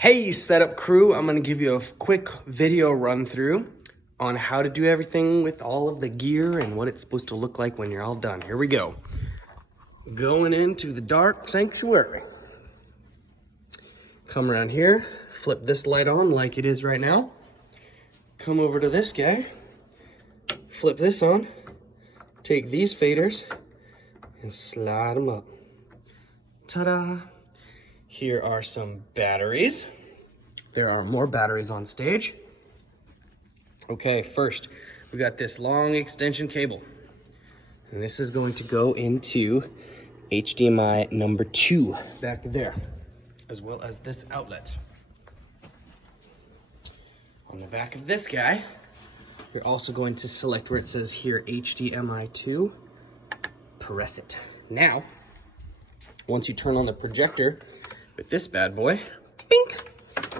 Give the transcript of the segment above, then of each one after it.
Hey setup crew, I'm gonna give you a quick video run through on how to do everything with all of the gear and what it's supposed to look like when you're all done. Here we go. Going into the dark sanctuary. Come around here, flip this light on like it is right now. Come over to this guy, flip this on, take these faders and slide them up. Ta-da! Here are some batteries. There are more batteries on stage. Okay, first, we got this long extension cable. And this is going to go into HDMI number 2 back there, as well as this outlet. On the back of this guy, you're also going to select where it says here HDMI 2, press it. Now, once you turn on the projector with this bad boy, bink,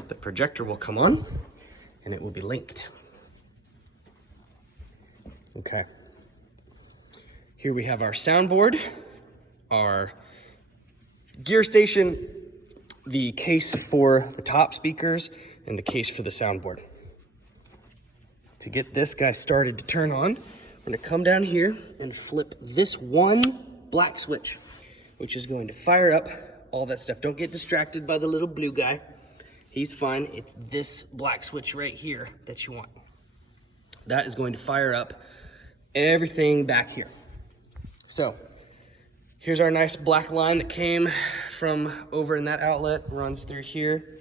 the projector will come on and it will be linked. Okay. Here we have our soundboard, our gear station, the case for the top speakers, and the case for the soundboard. To get this guy started to turn on, we're gonna come down here and flip this one black switch, which is going to fire up all that stuff. Don't get distracted by the little blue guy. He's fine. It's this black switch right here that you want. That is going to fire up everything back here. So here's our nice black line that came from over in that outlet, runs through here.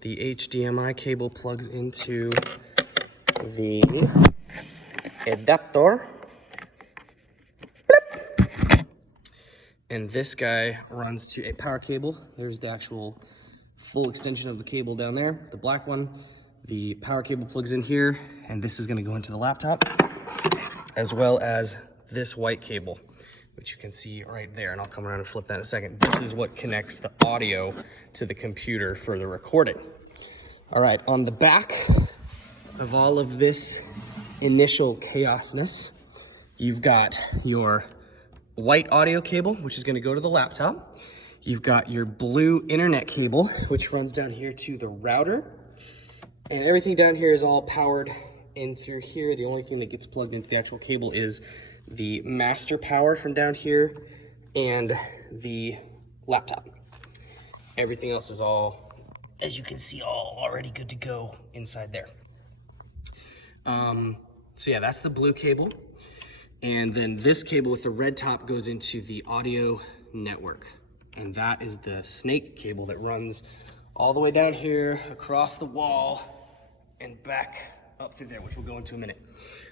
The HDMI cable plugs into the adapter. And this guy runs to a power cable. There's the actual full extension of the cable down there, the black one. The power cable plugs in here, and this is gonna go into the laptop, as well as this white cable, which you can see right there, and I'll come around and flip that in a second. This is what connects the audio to the computer for the recording. All right, on the back of all of this initial chaosness, you've got your white audio cable, which is gonna go to the laptop. You've got your blue internet cable, which runs down here to the router. And everything down here is all powered in through here. The only thing that gets plugged into the actual cable is the master power from down here and the laptop. Everything else is all, as you can see, all already good to go inside there. So yeah, that's the blue cable. And then this cable with the red top goes into the audio network. And that is the snake cable that runs all the way down here, across the wall, and back up through there, which we'll go into in a minute.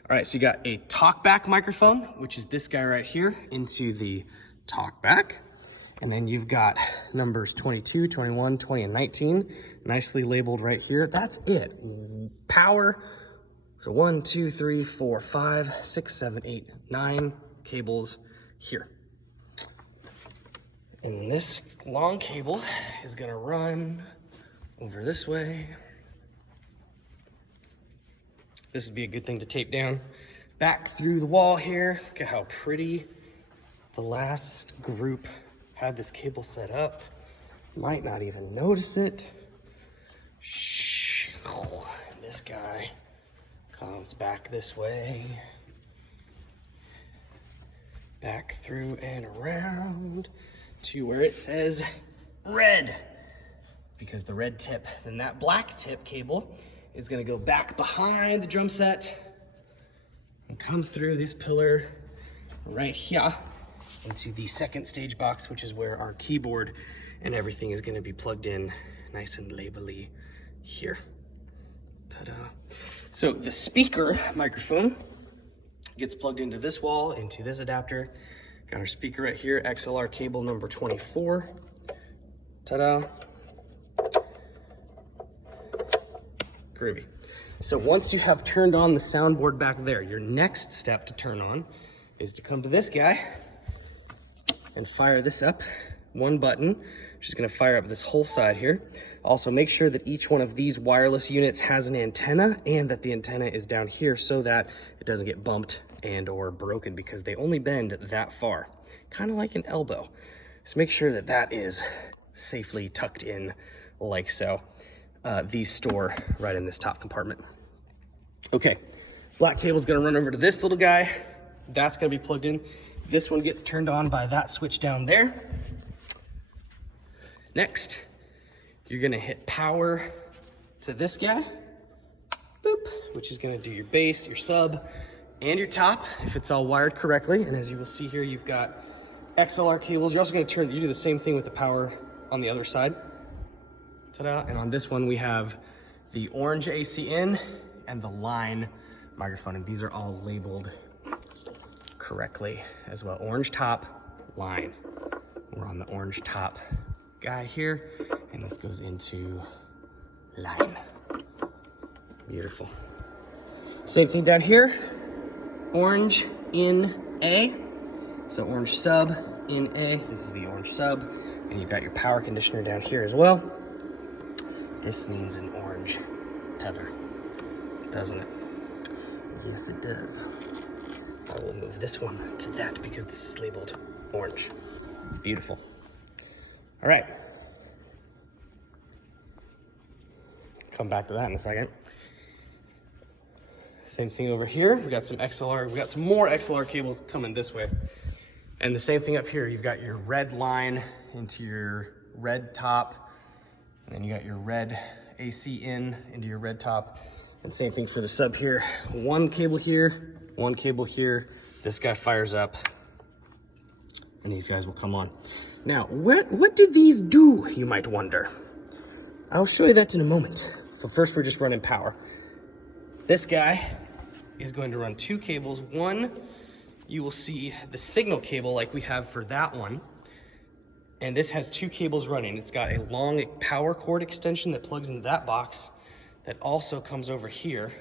All right, so you got a talkback microphone, which is this guy right here, into the talkback. And then you've got numbers 22, 21, 20, and 19, nicely labeled right here. That's it. Power. So 1, 2, 3, 4, 5, 6, 7, 8, 9 cables here. And this long cable is gonna run over this way. This would be a good thing to tape down. Back through the wall here. Look at how pretty the last group had this cable set up. Might not even notice it. Shh. This guy comes back this way, back through and around to where it says red, because the red tip, then that black tip cable is gonna go back behind the drum set and come through this pillar right here into the second stage box, which is where our keyboard and everything is gonna be plugged in nice and labelly here. Ta-da. So the speaker microphone gets plugged into this wall, into this adapter. Got our speaker right here, XLR cable number 24. Ta-da. Groovy. So once you have turned on the soundboard back there, your next step to turn on is to come to this guy and fire this up. One button, which is gonna fire up this whole side here. Also, make sure that each one of these wireless units has an antenna and that the antenna is down here so that it doesn't get bumped and or broken, because they only bend that far, kind of like an elbow. So make sure that that is safely tucked in like so. These store right in this top compartment. Okay, black cable's gonna run over to this little guy. That's gonna be plugged in. This one gets turned on by that switch down there. Next, you're gonna hit power to this guy, boop, which is gonna do your bass, your sub, and your top, if it's all wired correctly. And as you will see here, you've got XLR cables. You're also gonna you do the same thing with the power on the other side. Ta-da, and on this one, we have the orange AC in and the line microphone, and these are all labeled correctly as well. Orange top, line. We're on the orange top guy here, and this goes into line. Beautiful. Same thing down here, orange in A. So orange sub in A, this is the orange sub, and you've got your power conditioner down here as well. This needs an orange tether, doesn't it? Yes, it does. I will move this one to that because this is labeled orange. Beautiful. All right. Come back to that in a second. Same thing over here. We got some XLR, we got some more XLR cables coming this way. And the same thing up here. You've got your red line into your red top, and then you got your red AC in into your red top. And same thing for the sub here. One cable here, one cable here. This guy fires up, and these guys will come on. Now, what do these do, you might wonder? I'll show you that in a moment. So first, we're just running power. This guy is going to run two cables. One, you will see the signal cable like we have for that one. And this has two cables running. It's got a long power cord extension that plugs into that box that also comes over here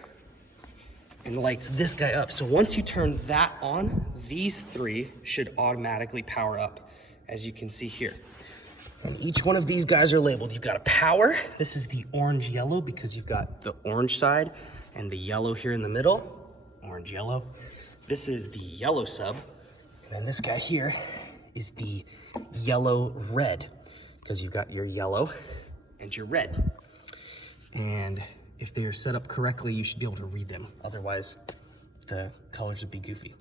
and lights this guy up. So once you turn that on, these three should automatically power up, as you can see here. And each one of these guys are labeled. You've got a power. This is the orange yellow because you've got the orange side and the yellow here in the middle. Orange yellow. This is the yellow sub. And then this guy here is the yellow red because you've got your yellow and your red. And if they are set up correctly, you should be able to read them. Otherwise, the colors would be goofy.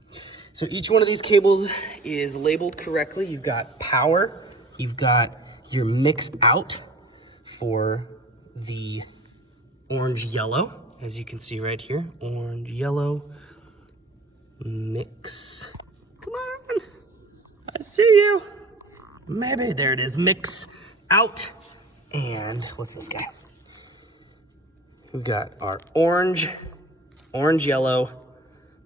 So each one of these cables is labeled correctly. You've got power. You've got your mix out for the orange yellow, as you can see right here. Orange yellow mix. Come on, I see you. Maybe there it is. Mix out. And what's this guy? We've got our orange yellow,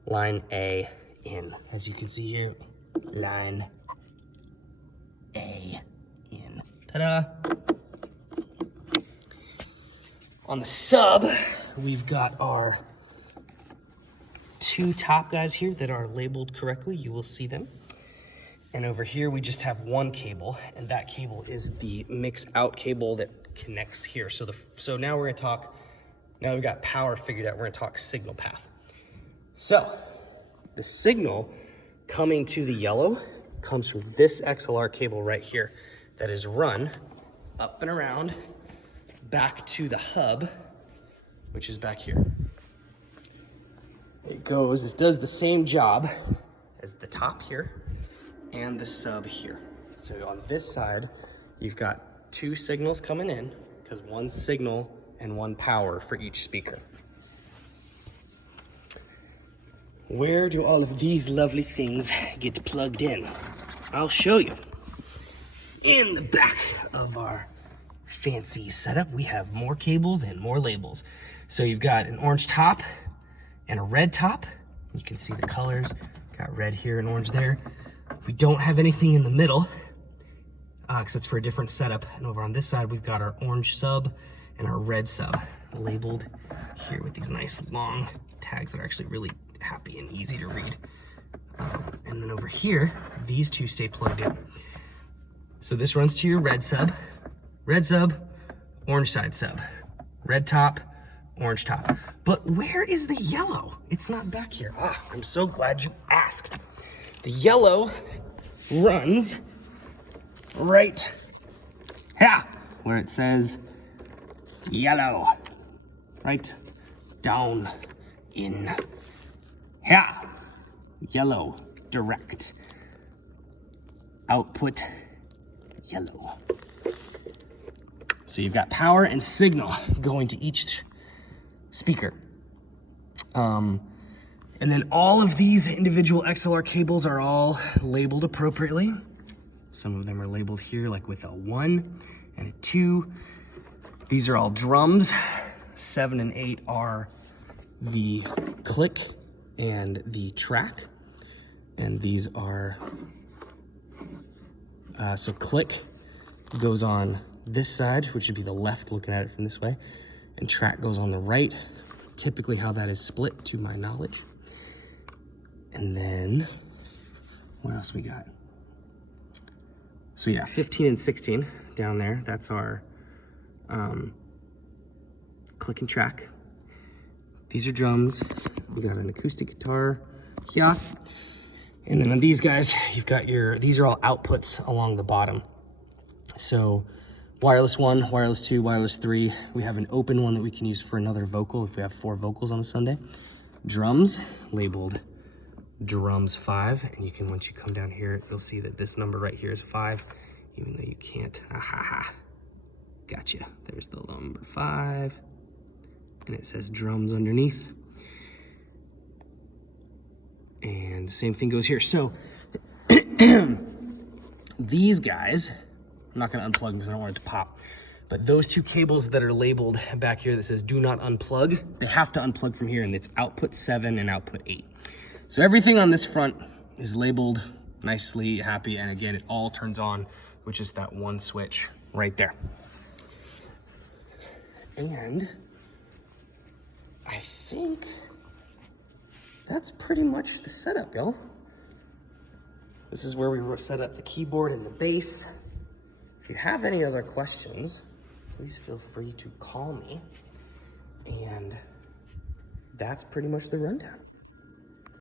line A in. As you can see here, line A in. Ta-da! On the sub, we've got our two top guys here that are labeled correctly. You will see them. And over here, we just have one cable, and that cable is the mix out cable that connects here. So now we're gonna talk, now we've got power figured out, we're gonna talk signal path. So the signal coming to the yellow comes from this XLR cable right here that is run up and around back to the hub, which is back here. It does the same job as the top here and the sub here. So on this side, you've got two signals coming in because one signal and one power for each speaker. Where do all of these lovely things get plugged in? I'll show you. In the back of our fancy setup, we have more cables and more labels. So you've got an orange top and a red top. You can see the colors. Got red here and orange there. We don't have anything in the middle because it's for a different setup. And over on this side, we've got our orange sub and our red sub labeled here with these nice long tags that are actually really happy and easy to read. And then over here, these two stay plugged in. So this runs to your red sub, orange side sub, red top, orange top. But where is the yellow? It's not back here. I'm so glad you asked. The yellow runs right where it says yellow, right down in here. Yellow, direct. Output, yellow. So you've got power and signal going to each speaker. And then all of these individual XLR cables are all labeled appropriately. Some of them are labeled here like with a 1 and a 2. These are all drums. 7 and 8 are the click and the track. And these are, so click goes on this side, which would be the left looking at it from this way, and track goes on the right, typically how that is split to my knowledge. And then, what else we got? So yeah, 15 and 16 down there, that's our click and track. These are drums. We got an acoustic guitar here. And then on these guys, you've got these are all outputs along the bottom. So wireless 1, wireless 2, wireless 3. We have an open one that we can use for another vocal if we have 4 vocals on a Sunday. Drums, labeled drums 5. And you can, once you come down here, you'll see that this number right here is 5, even though you can't. Gotcha. There's the number 5. And it says drums underneath. And the same thing goes here. So these guys, I'm not gonna unplug them because I don't want it to pop, but those 2 cables that are labeled back here that says do not unplug, they have to unplug from here, and it's output 7 and output 8. So everything on this front is labeled nicely, happy, and again, it all turns on, which is that one switch right there. And I think that's pretty much the setup, y'all. This is where we set up the keyboard and the bass. If you have any other questions, please feel free to call me. And that's pretty much the rundown.